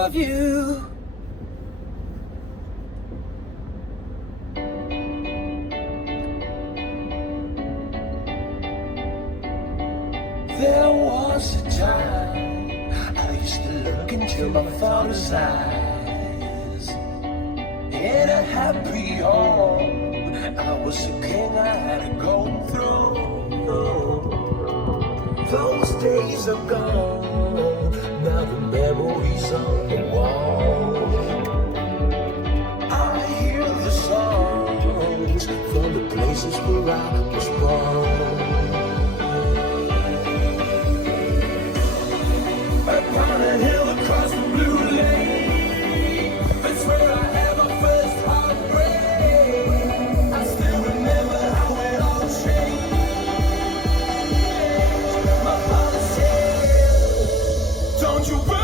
of you. There was a time I used to look into my father's eyes. In a happy home, I was a king, I had a golden throne. Those days are gone, now the memories on the wall. I hear the songs from the places where I was born. Upon a hill across the blue lake, that's where I had my first heartbreak. I still remember how it all changed. My father said, don't you worry.